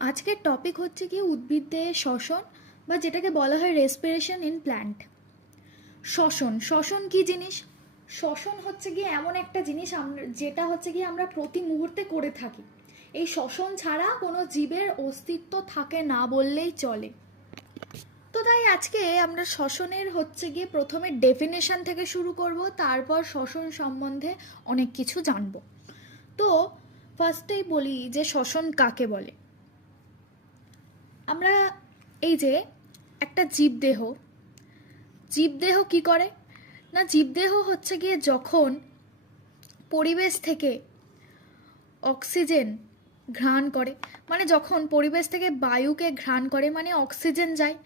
আজকের টপিক হচ্ছে কি উদ্ভিদদের শ্বসন বা যেটাকে বলা হয় রেসপিরেশন ইন প্ল্যান্ট। শ্বসন কি জিনিস? শ্বসন হচ্ছে গিয়ে এমন একটা জিনিস যেটা হচ্ছে গিয়ে আমরা প্রতি মুহূর্তে করে থাকি। এই শ্বসন ছাড়া কোনো জীবের অস্তিত্ব থাকে না বললেই চলে। তো তাই আজকে আমরা শ্বসনের হচ্ছে গিয়ে প্রথমে ডেফিনেশন থেকে শুরু করব, তারপর শ্বসন সম্বন্ধে অনেক কিছু জানব। তো ফার্স্টেই বলি যে শ্বসন কাকে বলে। আমরা এই যে একটা জীবদেহ কি করে না, জীবদেহ হচ্ছে গিয়ে যখন পরিবেশ থেকে অক্সিজেন ঘ্রাণ করে, মানে যখন পরিবেশ থেকে বায়ুকে ঘ্রাণ করে মানে অক্সিজেন যায়,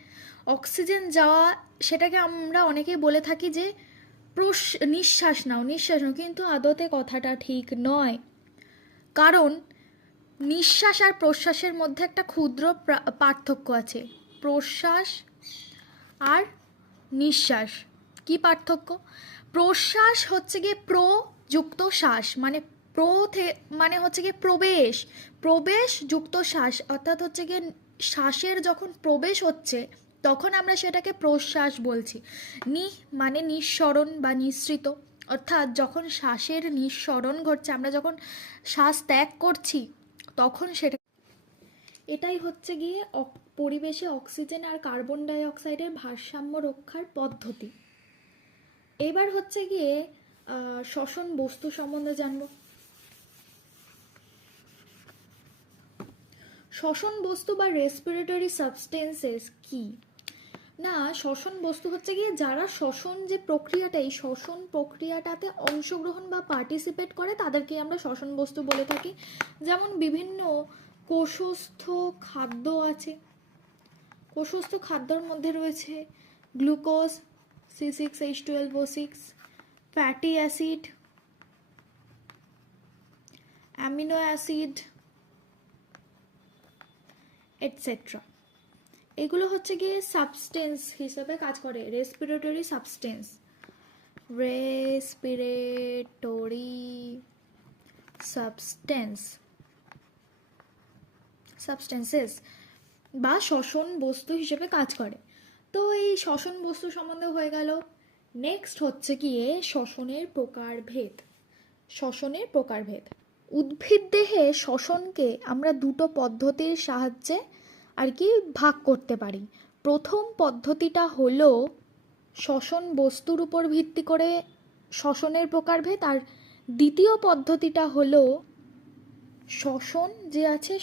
অক্সিজেন যাওয়া সেটাকে আমরা অনেকেই বলে থাকি যে নিঃশ্বাস নাও, কিন্তু আদতে কথাটা ঠিক নয়। কারণ নিঃশ্বাস আর প্রশ্বাসের মধ্যে একটা ক্ষুদ্র পার্থক্য আছে। প্রশ্বাস আর নিঃশ্বাস কি পার্থক্য? প্রশ্বাস হচ্ছে গিয়ে যুক্ত শ্বাস, মানে মানে হচ্ছে গিয়ে প্রবেশ যুক্ত শ্বাস, অর্থাৎ হচ্ছে গিয়ে শ্বাসের যখন প্রবেশ হচ্ছে তখন আমরা সেটাকে প্রশ্বাস বলছি। মানে নিঃসরণ বা নিঃসৃত, অর্থাৎ যখন শ্বাসের নিঃসরণ ঘটছে, আমরা যখন শ্বাস ত্যাগ করছি তখন সেটা, এটাই হচ্ছে গিয়ে পরিবেশে অক্সিজেন আর কার্বন ডাই অক্সাইডের ভারসাম্য রক্ষার পদ্ধতি। এবার হচ্ছে গিয়ে শ্বসন বস্তু সম্বন্ধে জানব। শ্বসন বস্তু বা রেসপিরেটরি সাবস্টেন্সেস কি না, শ্বসন বস্তু হচ্ছে গিয়ে যারা শ্বসন যে প্রক্রিয়াটা, এই শ্বসন প্রক্রিয়াটাতে অংশগ্রহণ বা পার্টিসিপেট করে তাদেরকে আমরা শ্বসন বস্তু বলে থাকি। যেমন বিভিন্ন কোষস্থ খাদ্য আছে, কোষস্থ খাদ্যর মধ্যে রয়েছে glucose, C6H12O6, fatty acid, amino acid, etcetera. এগুলো হচ্ছে গিয়ে সাবস্টেন্স হিসেবে কাজ করে, রেসপিরেটরি সাবস্টেন্সেস বা শ্বসন বস্তু হিসেবে কাজ করে। তো এই শ্বসন বস্তু সম্বন্ধে হয়ে গেল। নেক্সট হচ্ছে গিয়ে শ্বসনের প্রকারভেদ। উদ্ভিদ দেহে শ্বসনকে আমরা দুটো পদ্ধতির সাহায্যে আর কি ভাগ করতে পারি। প্রথম পদ্ধতিটা হলো শ্বসন বস্তুর উপর ভিত্তি করে শ্বসনের প্রকারভেদ, আর দ্বিতীয় পদ্ধতিটা হলো শ্বসন যে আছে